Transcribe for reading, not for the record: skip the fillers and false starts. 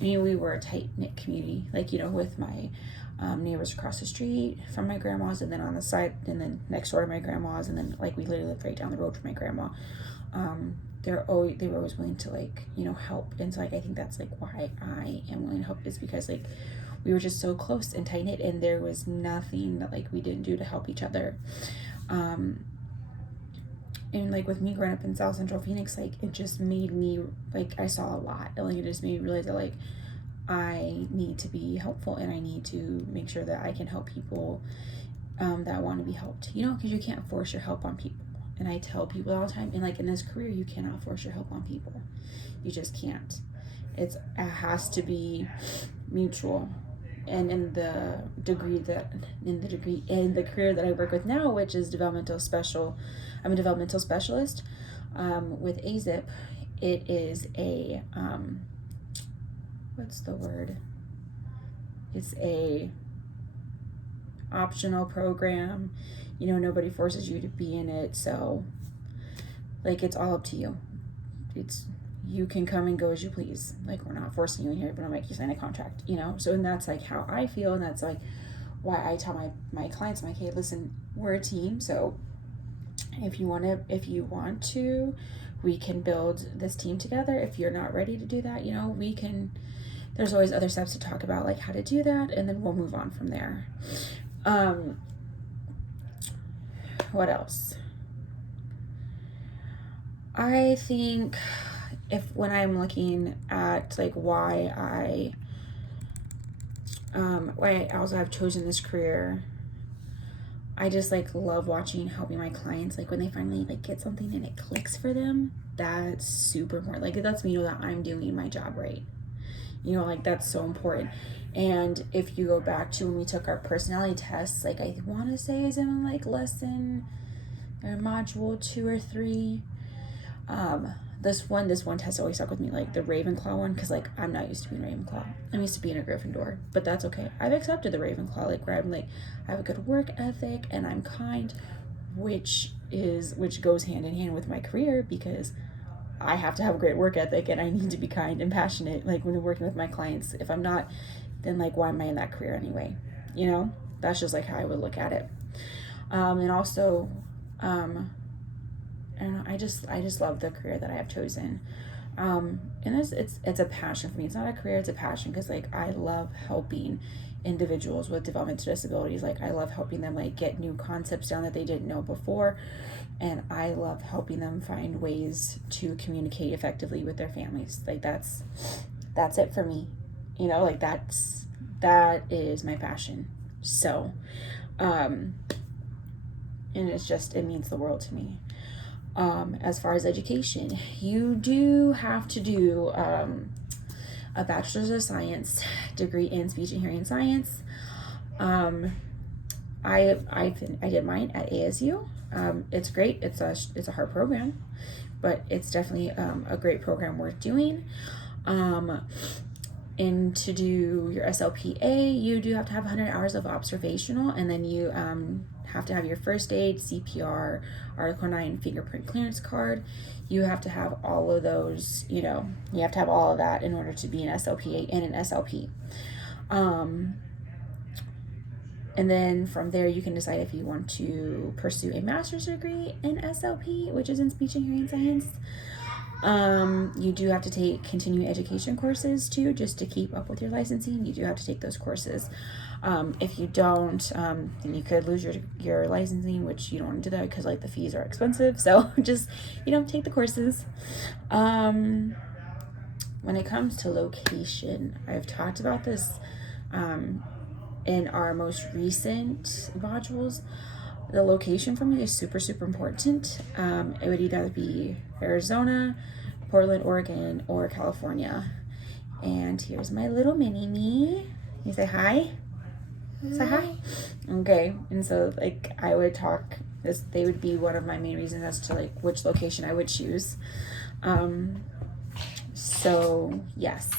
we were a tight-knit community, like, with my neighbors across the street from my grandma's, and then on the side, and then next door to my grandma's, and then like we literally lived right down the road from my grandma. They were always willing to, like, help. And so, like, I think that's like why I am willing to help, is because, like, we were just so close and tight knit, and there was nothing that, like, we didn't do to help each other. And like with me growing up in South Central Phoenix, like, it just made me, like, I saw a lot, and like it just made me realize that, like, I need to be helpful, and I need to make sure that I can help people that want to be helped, because you can't force your help on people. And I tell people all the time, and like in this career, you cannot force your help on people. You just can't. It has to be mutual. And in the career that I work with now, which is I'm a developmental specialist with AZIP. It is a what's the word? It's a optional program. Nobody forces you to be in it, so like it's all up to you. You can come and go as you please. Like, we're not forcing you in here, but I'm like, you sign a contract, so, and that's like how I feel, and that's like why I tell my clients, I'm like, hey, listen, we're a team, so if you want to, we can build this team together. If you're not ready to do that, we can, there's always other steps to talk about, like how to do that, and then we'll move on from there. What else? I think when I'm looking at like why I also have chosen this career, I just like love helping my clients, like when they finally like get something and it clicks for them. That's super important. Like, it lets me know that I'm doing my job right. Like, that's so important. And if you go back to when we took our personality tests, like I want to say is in like lesson or module 2 or 3. This one test always stuck with me, like the Ravenclaw one, because like I'm not used to being Ravenclaw. I'm used to being a Gryffindor, but that's okay. I've accepted the Ravenclaw, like where I'm like, I have a good work ethic and I'm kind, which goes hand in hand with my career, because I have to have a great work ethic and I need to be kind and passionate, like when working with my clients. If I'm not, then like why am I in that career anyway? That's just like how I would look at it. And also, I don't know, I just love the career that I have chosen. And it's a passion for me. It's not a career, it's a passion, because like I love helping individuals with developmental disabilities. Like, I love helping them like get new concepts down that they didn't know before, and I love helping them find ways to communicate effectively with their families. Like, that's it for me. Like that is my passion. So and it means the world to me. As far as education, you do have to do a bachelor's of science degree in speech and hearing science. I did mine at ASU. It's great. It's a hard program, but it's definitely a great program worth doing. And to do your SLPA, you do have to have 100 hours of observational, and then you have to have your first aid, CPR, Article 9 fingerprint clearance card. You have to have all of those, you have to have all of that in order to be an SLPA and an SLP. And then from there, you can decide if you want to pursue a master's degree in SLP, which is in speech and hearing science. You do have to take continuing education courses too, just to keep up with your licensing. You do have to take those courses. If you don't, then you could lose your licensing, which you don't want to do that because like the fees are expensive. So just, take the courses. When it comes to location, I've talked about this, in our most recent modules. The location for me is super, super important. It would either be Arizona, Portland, Oregon, or California. And here's my little mini me. You say hi? Say hi. Okay. And so like I would talk this, they would be one of my main reasons as to like which location I would choose. So yes,